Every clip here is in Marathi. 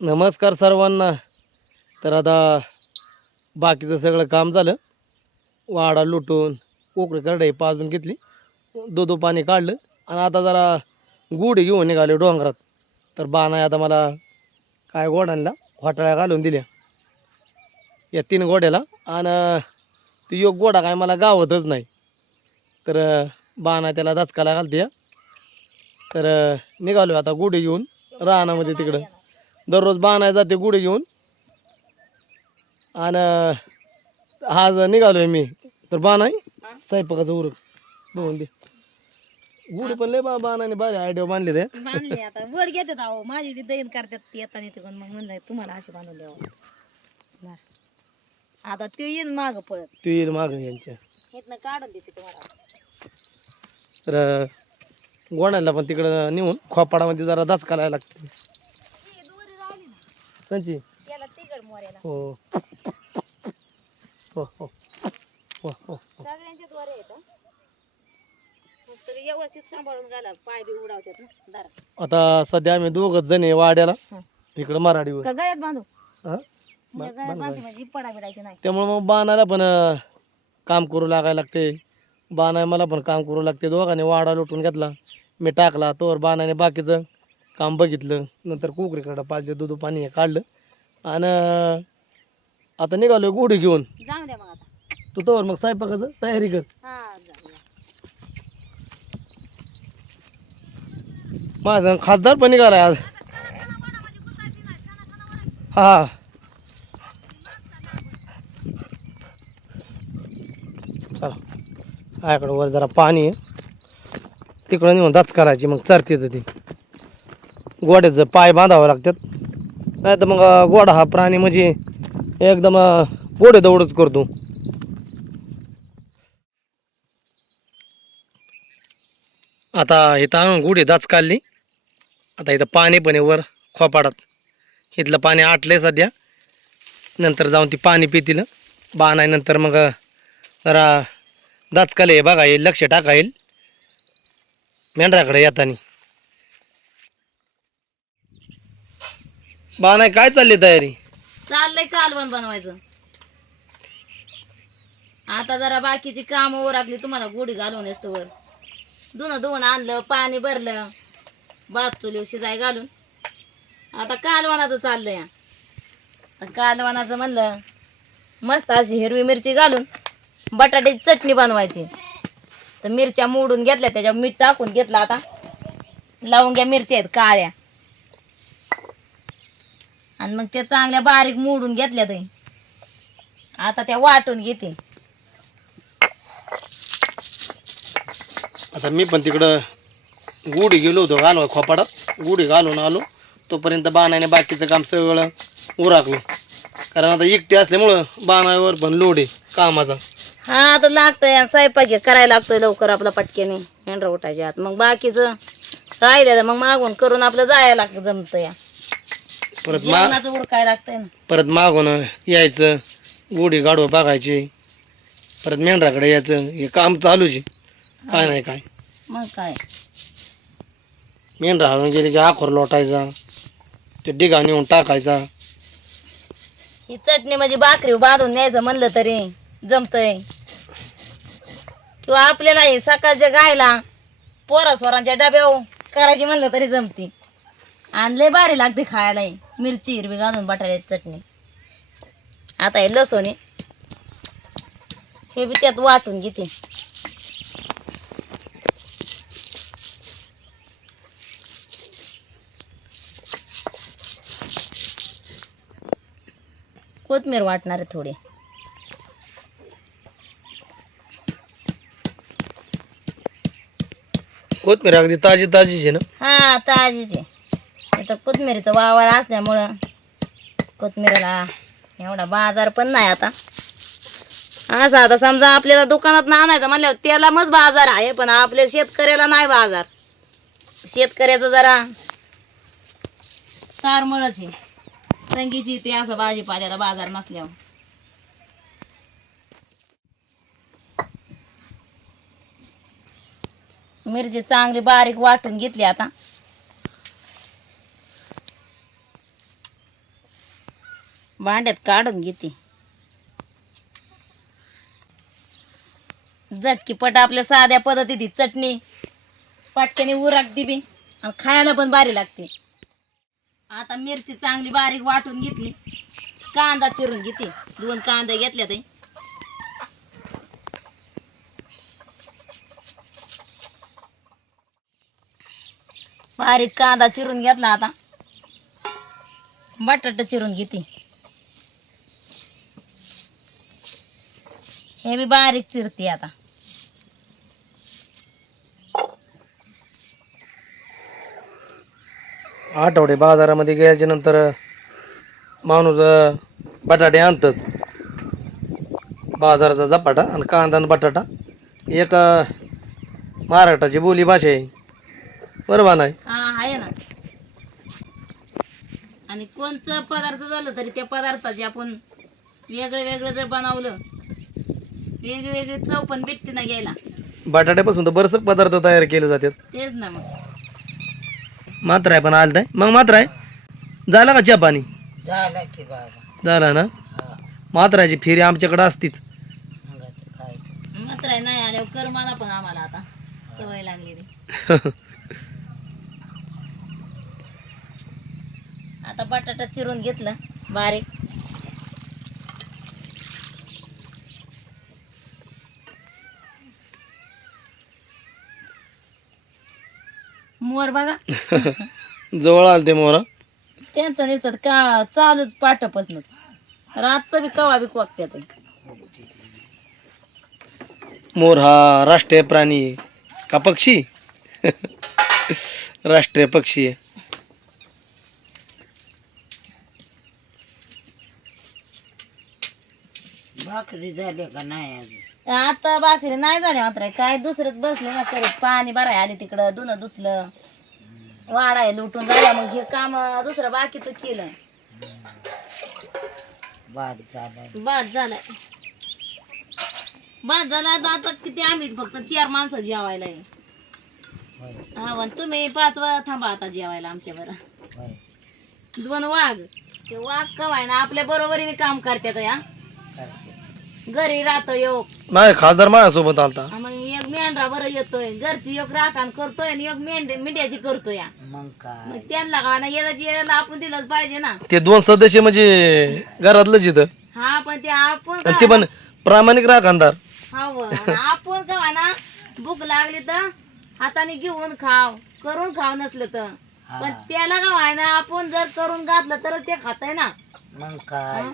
नमस्कार सर्वांना. तर आता बाकीचं सगळं काम झालं. वाडा लुटून कोकडी करडाई पाजून घेतली. दो दो पाणी काढलं. आणि आता जरा गुढी घेऊन निघाले डोंगरात. तर बाणाय आता मला काय गोड्यांना होटाळ्या घालून दिल्या. या तीन गोड्याला. आणि ती योग गोडा काय मला गावतच नाही. तर बाणा त्याला दचकाला घालते तर निघालो आता गुढी घेऊन रानामध्ये तिकडं. दररोज बाणाय जाते गुढी घेऊन. आणि आज निघालोय मी तर बाण आहे स्वयंपाकाचं उरक. बघून दे. गुढी पण लय बाणाने भारी आयडिया बांधले ते बांधले आता. वड घेतात अहो. माझी बी दैन करतात येताना तिकडून. मग म्हणलं तुम्हाला असे बांधून द्यावं. आता ते येईन माग पळत. तू येईल माग यांच्या. काढून देते तुम्हाला. तर गोण्याला पण तिकडं नेऊन खोपाडामध्ये जरा दचकायला लागते. त्यांची त्याला मोऱ्याला हो. हो हो. हो हो सगळ्यांच्याच वर येत फक्त व्यवस्थित सांभाळून घाला पाय बी उडावतात ना दारा आता सध्या आम्ही दोघच जण आहे वाड्याला. हं. इकडं मराठीवर. का गळ्यात बांधू? हा? म्हणजे गळ्यात म्हणजे पडा बिडायची नाही. त्यामुळे मग बाणाला पण अं, काम करू लागायला लागते. बाणा मला पण काम करू लागते. दोघांनी वाडा लुटून घेतला. मी टाकला तोवर बाणाने बाकीचं काम बघितलं नंतर कोकरीकडं पाहिजे दूध पाणी हे काढलं. आणि आता निघालो गुढी घेऊन. जाऊ द्या मग आता. तू तोवर मग स्वयंपाकाचं तयारी कर. हा जाऊ द्या. माझा खासदार पण निघालाय आज. हा. चला. माझ्याकडं वर जरा पाणी आहे. तिकडं नेऊन दाच करायची मग चरते तर ती. गोड्याचं पाय बांधावं लागतात. नाही तर मग गोडा हा प्राणी म्हणजे एकदम अं, पुढे दौडच करतो. आता इथं आणून गुढी दाच काढली. आता इथं पाणी पण आहे वर खोपाडात. इथलं पाणी आटलंय सध्या. नंतर जाऊन ती पाणी पितील. बाण नंतर मग जरा दाचकाले हे बघा येईल लक्ष टाका येईल मेंढराकडे येताना. बाण काय चालली तयारी? चाललंय कालवण बनवायचं. आता जरा बाकीची काम ओराकली तुम्हाला गोडी घालून असतो वर. धुणं धुवून आणलं पाणी भरलं भात चुलीव शिजाय घालून. आता कालवणाचं चाललंय. आता कालवणाचं म्हणलं मस्त अशी हिरवी मिरची घालून बटाट्याची चटणी बनवायची. तर मिरच्या मोडून घेतल्या त्याच्यावर मीठ टाकून घेतलं आता. लवंग्या मिरच्या आहेत काळ्या. आणि मग त्या चांगल्या बारीक मोडून घेतल्या ते आता त्या वाटून घेते. आता मी पण तिकडं गुढी गेलो होतो घालवा खोपाडात. गुढी घालून आलो. तोपर्यंत बाणाने बाकीचं काम सगळं उराकलं. कारण आता एकटे असल्यामुळं बाणावर पण लोड आहे कामाचा. हा आता लागतंय स्वयंपाक करायला लागतोय लवकर आपला पटक्याने. हेंडरा उठायच्या आत. मग बाकीचं राहिलेलं मग मागून करून आपलं जायला लागतं जमतं या परत मा जेवणाचं उरकाय लागतंय ना? परत मागून यायचं गुढी गाडवं बघायची परत मेंढराकडे यायचं हे काम चालूच आहे. काय नाही काय. मग काय? मेंढरा हळून गेली की आखोर लोटायचा ते डिगा नेऊन टाकायचा. ही चटणी म्हणजे भाकरी बांधून न्यायचं म्हणलं तरी जमतंय. किंवा आपल्याला हे सकाळच्या गायला पोरा स्वरांच्या डब्यावर करायची म्हणलं तरी जमती. आणि लय भारी लागते खायला ही. मिरची हिरवी घालून बटाट्याची चटणी. आता हे लसूण. हे बी त्यात वाटून घेते. कोथमीर वाटणार आहे थोडी. कोथमीर अगदी ताजी ताजीच आहे ना? हा ताजीचे इथं कोथमिरीचा वावर असल्यामुळं कोथमिरीला एवढा बाजार पण नाही आता. असं आता समजा आपल्याला दुकानात ना आणायचं म्हणल्यावर त्याला मग बाजार आहे पण आपल्या शेतकऱ्याला नाही बाजार. शेतकऱ्याचं जरा कारमळच आहे. रंगीची ते असं भाजीपाल्याला बाजार नसल्यावर. मिरची चांगली बारीक वाटून घेतली आता. भांड्यात काढून घेते. झटकीपट आपल्या साध्या पद्धतीत चटणी. पाटक्याने उरागती बी आणि खायला पण भारी लागते. आता मिरची चांगली बारीक वाटून घेतली. कांदा चिरून घेते. दोन कांदे घेतले ते. बारीक कांदा चिरून घेतला आता. बटाटा चिरून घेते. हे बी बारीक चिरते आता. आठवडे बाजारामध्ये गेल्याच्यानंतर माणूस बटाटे आणतच. बाजाराचा झपाटा आणि कांदा आणि बटाटा. एक महाराष्ट्राची बोली भाषा आहे. बरोबर नाही? हा आहे ना. आणि कोणचं पदार्थ झालं तरी त्या पदार्थाचे आपण वेगळं वेगळं जर बनवलं वेगवेगळी चव पण भेटते ना घ्यायला. बटाट्यापासून तर बरेच पदार्थ तयार केले जातात. तेच ना मग. मात्र आहे पण आलं आहे मग मात्र आहे. झाला का चहा पाणी? झालं की बाबा. झाला ना? मात्राची फेरी आमच्याकडे असतीच. मात्र नाही आल्यावर कर मला पण आम्हाला आता. सवय लागली आता बटाटा चिरून घेतलं बारीक. मोर बघा. जवळ आलं ते मोरा त्यांचं नेतात का चालूच पाठपासूनच. रातचं बी कवा बी कोकत्यात मोर हा राष्ट्रीय प्राणी आहे. का पक्षी? राष्ट्रीय पक्षी आहे. भाकरी झाली का नाही आता भाकरी नाही झाल्या मात्र. काय दुसरंच बसले ना करत पाणी भराय आले तिकडं धुणं धुतलं. वाडाय लुटून झाल्या. मग हे काम दुसरं बाकीच केलं. बाद झालाय बाद झालाय. बाद झाला आता किती आम्ही फक्त चार माणसं जेवायला आहे. हा पण तुम्ही पाच वेळा थांबा आता जेवायला आमच्या बरं. दोन वाघ. ते वाघ कवाय ना आपल्या बरोबरीने काम करतात या. घरी राहतो योग नाही खासदार माझ्यासोबत आलता. मग एक मेंढरा बरं येतोय. घरची एक राखण करतोय आणि एक मेंढ मिंड्याची करतोय. या. मग त्यांना का ना येण्याची येण्याला आपण दिलंच पाहिजे ना. ते दोन सदस्य म्हणजे घरातलंच इथं. हा पण ते आपण आणि ते पण प्रामाणिक राखणदार हा व. आणि आपण का ना भूक लागली तर हाताने घेऊन खाव. करून खाव नसलं तर. पण त्याला का ना आपण जर करून घातलं तर ते खाताय ना. मग काय.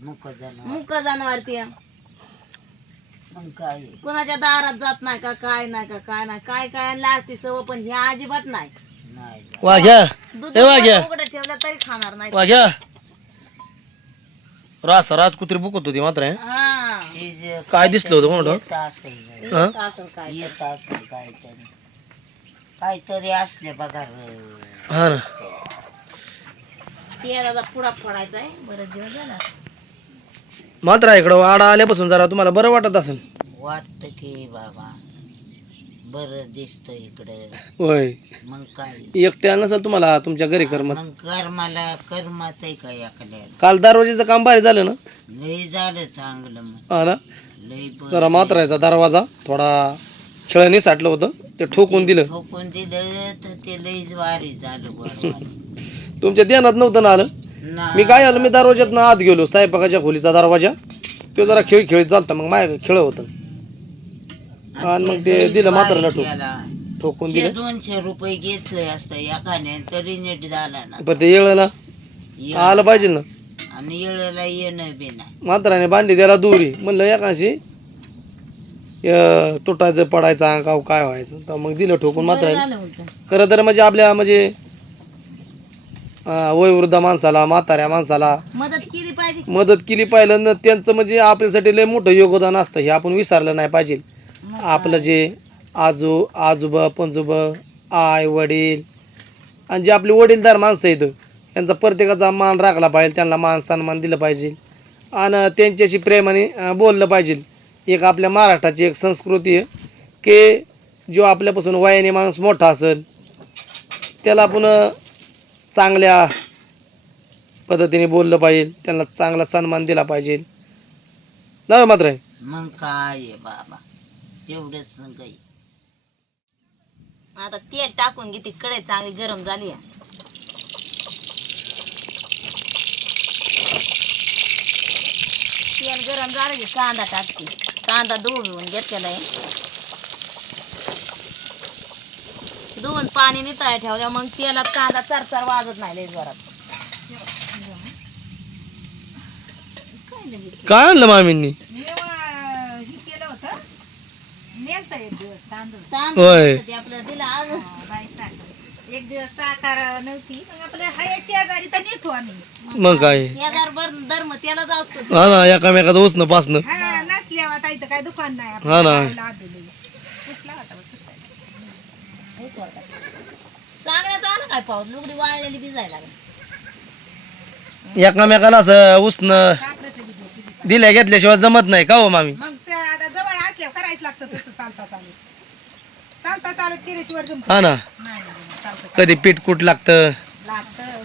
मुक जनावर. मुक जनावर ते. मग काय? कुणाच्या दारात जात नाही का काय नाही का काय नाही. काय काय लागते सव पण हे अजिबात नाही. नाही वाघ्या दूध हे वाघ्या उघडं ठेवलं तरी खाणार नाही. वाघ्या रास राजकुत्री बुकत होती मात्र हे. हा. जे काय दिसलं होतं म्हणतो येत असेल काय येत असेल काहीतरी. काहीतरी असले बघा रे. हा ना. पुडा फोडायचा आहे. बरं दिवस झाला. मात्र इकडं वाडा आल्यापासून जरा तुम्हाला बरं वाटत असेल. वाटत की बाबा बर दिसत इकडे. होय. मग काय? एकट्या नसेल तुम्हाला तुमच्या घरी करमत? मग कर्माला कर्मात आहे का काल दरवाजेचं काम भारी झालं ना? लय झालं चांगलं मग. हा ना? लय जरा मात्रायचा दरवाजा थोडा खेळणी साठलं होतं ते ठोकून दिलं. ठोकून दिलं तर ते लय वारी झालं बरोबर तुमच्या ध्यानात नव्हतं ना आलं? मी काय आलो मी दरवाज्यात आत गेलो स्वयंपाकाच्या खोलीचा दरवाजा. तो जरा खेळ खेळीत चालता मग माझ्या खेळ होतं. आणि मग ते दिलं मात्र ठोक त्याला ठोकून दिलं. दोनशे रुपये घेतले असतं एकाने तरी नीट झाला ना. पण ते येळला. ये- आलं पाहिजे ना. आणि येळेला येणं बी नाही. म्हाताराने बांधली त्याला दोरी. म्हणलं एकाशी तुटायचं पडायचं अंगाव काय व्हायचं. तर मग दिलं ठोकून मात्र झालं. खरं तर म्हणजे आपल्या म्हणजे वयोवृद्ध माणसाला म्हाताऱ्या माणसाला मदत केली पाहिजे. मदत केली पाहिजे न त्यांचं म्हणजे आपल्यासाठी लय मोठं योगदान असतं हे आपण विसरलं नाही पाहिजे. मग आपलं जे आजो आजोबा पंजोबा आई वडील आणि जे आपले वडीलदार माणसं आहेत यांचा प्रत्येकाचा मान राखला पाहिजे त्यांना मान सन्मान दिलं पाहिजे. आणि त्यांच्याशी प्रेमाने अं, बोललं पाहिजे. एक आपल्या महाराष्ट्राची एक संस्कृती आहे की जो आपल्यापासून वयाने माणूस मोठा असेल त्याला आपण अं, चांगल्या पद्धतीने बोललं पाहिजे. त्यांना चांगला सन्मान दिला पाहिजे. ना मात्र? आहे मग काय आहे बाबा? तेवढंच काही आता तेल टाकून घेते. कढई चांगली गरम झाली आहे. तेल गरम झालं की कांदा टाकते. कांदा धुवून घेतलेला आहे. धुवून पाणी नितळाय ठेवल्या मग तेलात कांदा चरचर वाजत नाही लय जोरात. काय आणलं मामींनी? तांदूळ होय. ते आपलं दिलं आज. एक दिवस नव्हती मग आपल्या हाय शेजारी तर नेतो आम्ही. मग काय? शेजार बर धर्म त्याला हा ना एकामेकाचं उचणं पासणं. हा नसल्यावर आता इथं काय दुकान नाही हा ना. चांगल्यात आला काय पाऊस? लुगडी वाळलेली भिजायला लागली. एकामेकाला असं उचणं दिल्या घेतल्याशिवाय जमत नाही. का हो मामी? मग ते आता जवळ असल्यावर करायचं लागतं तसं चालता चालत चालता चालत केल्याशिवाय जमत हा ना. नाही. नाही, चालतं कधी पीठ कुठ लागतं? लागतं.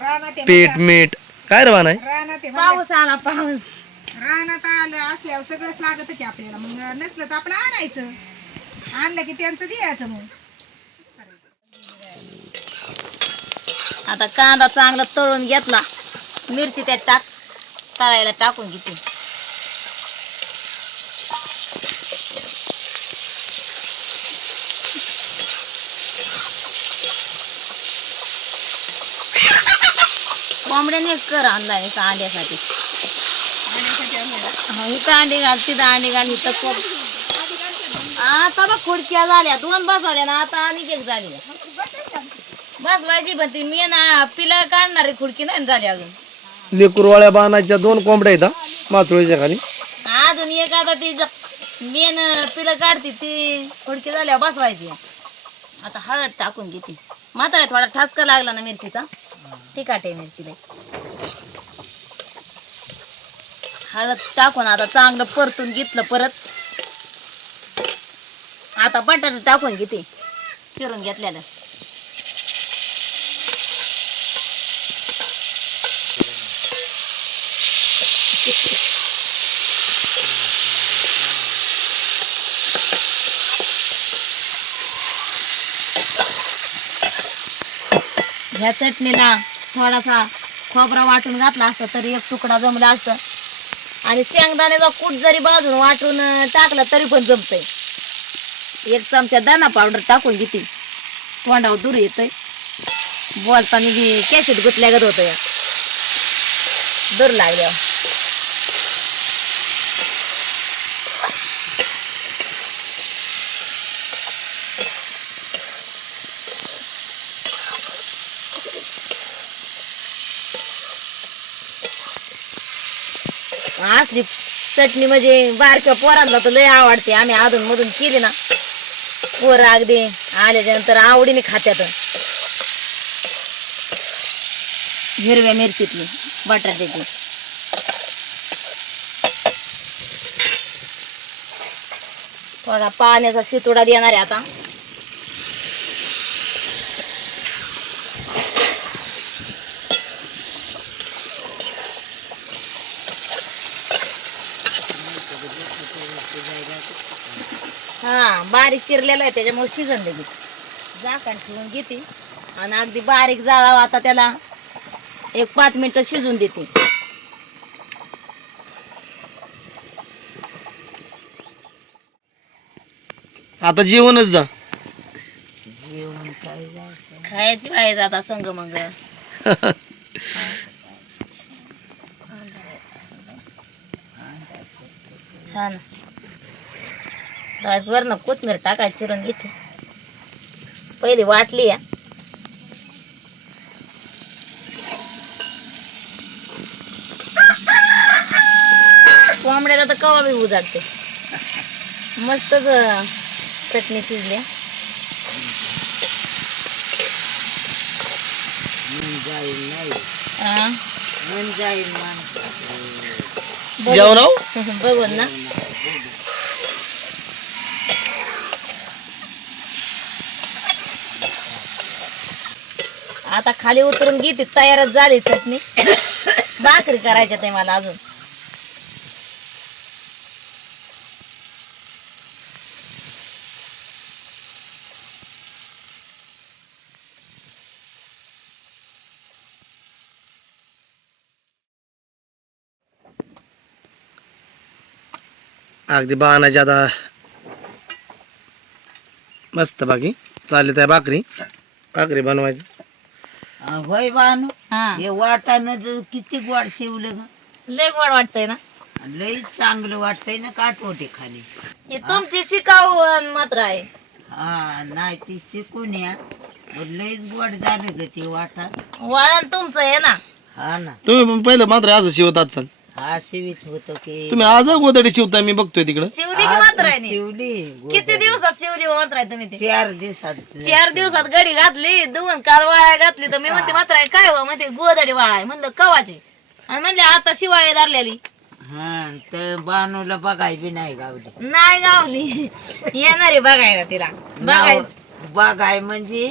रानात आहे पीठ म्हणजे- मीठ. काय रे नाही रानात आहे म्हणजे पाऊस आला पाऊस. रानात आलं असल्यावर सगळंच लागत की आपल्याला. मग नसलं तर आपलं आणायचं. आणलं की त्यांचं द्यायचं मग. आता कांदा चांगला तळून घेतला. मिरची त्यात टाक. तळायला टाकून घेते. कोंबड्याने कर आणलाय एका अंड्यासाठी. इथं अंडी घाल तिथं अंडी घाल इथं आता बघ खुडक्या झाल्या. दोन बसवल्या ना आता आणि एक झाली. बसवायची पण ती मी ना पिला काढणारी खुडकी नाही झाली अजून. लेकुरवाळ्या बाणाच्या दोन कोंबड्या आहेत हा, मातुळीच्या खाली. अजून एक आता ती मेन पिलं काढते ती खुडकी झाल्यावर बसवायची. आता हळद टाकून घेते. मात्र थोडा ठसका लागला ना मिरचीचा. तिखट आहे मिरची लय हळद टाकून आता चांगलं परतून घेतलं परत. आता बटाटा टाकून घेते चिरून घेतलेलं. ह्या चटणीला थोडासा खोबरा वाटून घातला असता तरी एक तुकडा जमला असतं. आणि शेंगदाण्याचा कूट जरी बाजून वाटून टाकलं टाकला तरी पण जमतंय. एक चमचा दाणा पावडर टाकून घेते. तोंडावर दूर येतंय. बोलताना बी कॅसेट गुतल्यागत होतं या दूर लागल्यावर. असली चटणी म्हणजे बारक्या पोरांना तर लय आवडते. आम्ही अधून मधून केली ना. पोरं अगदी आल्याच्यानंतर आवडीने खात्यात. हिरव्या मिरचीतली बटाट्याची थोडा पाण्याचा शितोडा देणार आहे आता हा बारीक चिरलेला आहे त्याच्यामुळे शिजन लगेच. झाकण ठेवून घेते. आणि अगदी बारीक जाळावा आता त्याला. एक पाच मिनिटं शिजून देते. आता जेवणच जा. जेवण काय खायची पाहिजे आता संग मग. छान. वर ना कोथमीर टाकायची चिरून घेते. पहिली वाटली या. कोंबड्याला तर कवा बी उजाडते. मस्तच चटणी शिजली. जाईल? बघून ना. आता खाली उतरून घेते तयारच झाली चटणी. भाकरी करायच्या ते मला अजून. अगदी बाणाची आता मस्त बाकी. चालली त्या भाकरी. भाकरी बनवायचं. होय बानू हा. हे वाटानं जर किती गोड शिवलं ग. लय गोड वाटतंय ना. लई चांगलं वाटतंय ना काटवटे खाली. हे तुमची शिकाऊ अं, मात्र आहे. हा नाही ती शिकून या. पण लईच गोड झालं ग ते वाटा वळण तुमचं आहे ना. हा ना. तुम्ही पण पहिलं मात्र आज शिवतात सण हा शिवीत होत की तुम्ही आज गोदडी शिवताय मी बघतोय तिकडं. शिवली की आज मात्र आहे नी? शिवली किती दिवसात शिवली मात्र आहे तुम्ही ते? चार दिवसात. चार दिवसात गडी घातली दोन काल वाळा घातली तर मी म्हणते मात्र आहे काय हो? म्हणते गोदडी वाळा आहे. म्हणलं कवाची? आणि म्हणले आता शिवाय धरलेली. हा तर बानूला बघाय बी नाही गावली. नाही गावली. येणारी बघायला तिला. बघाय नाव बघाय म्हणजे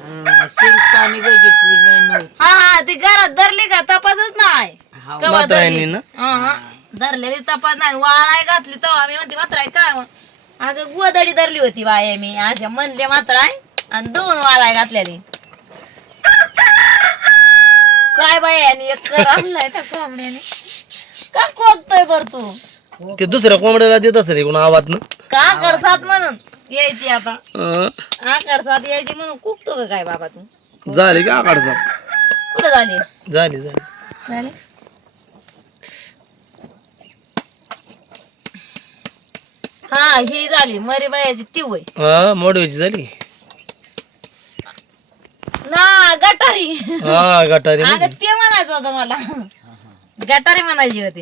अं, बघितली नव्हती. हा हा ती घरात धरली का? तपासच नाही. हा, कवा धरली? ना? हा. धरलेली तपास नाही. वाळ नाही घातली तेव्हा. मी म्हणते मात्र आहे काय हो? अगं गोदडी धरली होती बाय मी. अशा म्हणले मात्र आहे आणि दोन वाळाय घातलेली. काय बाय आणि एक कर आणलाय त्या कोंबड्याने. का कोकतोय बर तू? ते दुसऱ्या कोंबड्याला देत असेल इकडून आवाज का करसात म्हणून? यायची आता. हा करसात यायची म्हणून कुकतो का काय बाबा तू? झाली का आकाडचा कुठं झाली? झाली झाली. झाली? हा ही झाली मरी बायाची ती वय हा मोडवायची झाली? ना गटारी. हा गटारी अगं ते म्हणायचं होतं मला. गटारी म्हणायची होती.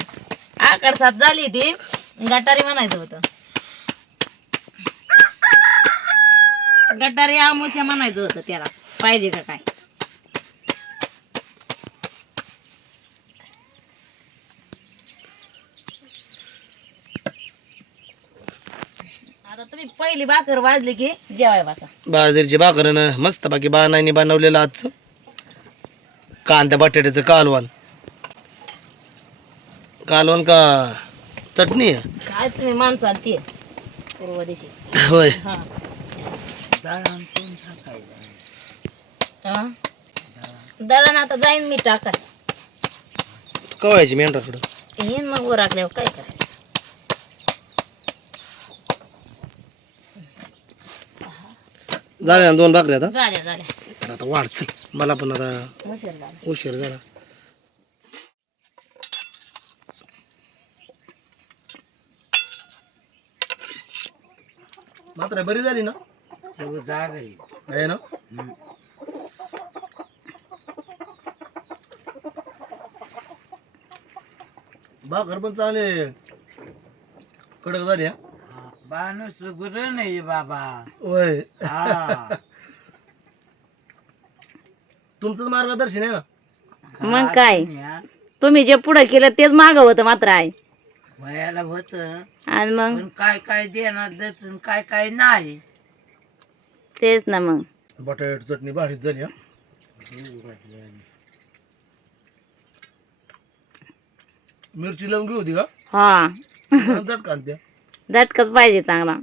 आकड सात झाली ती गटारी म्हणायचं होतं. गटारी आमुष्या म्हणायचं होतं त्याला. पाहिजे का काय आता तुम्ही पहिली भाकर वाजली की जेवाय बसा. बाजरीची भाकरनं मस्त बाकी बाणाने बनवलेलं आजचं. कांद्या बटाट्याचं कालवण. कालवण का चटणी? आहे? काय तुम्ही माणसाल ते पूर्व दिशी होय. हा. हा? दळण आता जाईन मी टाकाय कवायची मेंढराकडं? येईन मग वर राखल्यावर काय करायचं? झाल्या ना दोन भाकरी आता? झाल्या झाल्या. तर आता वाढच. मला पण आता उशीर झाला. उशीर झाला. मात्र बरी झाली ना? झालंय आहे ना. भाकर पण चांगले कडक झाली हा हा, माणूस गुरं नाही बाबा. होय. हा. तुमचं मार्गदर्शन आहे ना? मग काय? हा, तुम्ही जे पुढे केलं तेच माग होतं मात्र आहे. वयाला होत. आणि मग? पण काय काय देणार दर्शन काय काय नाही. तेच ना मग. बटाट चटणी भारीच झाली हा. मिरची लवंगी होती का? हा. झटकान त्या झटकाच पाहिजे चांगला.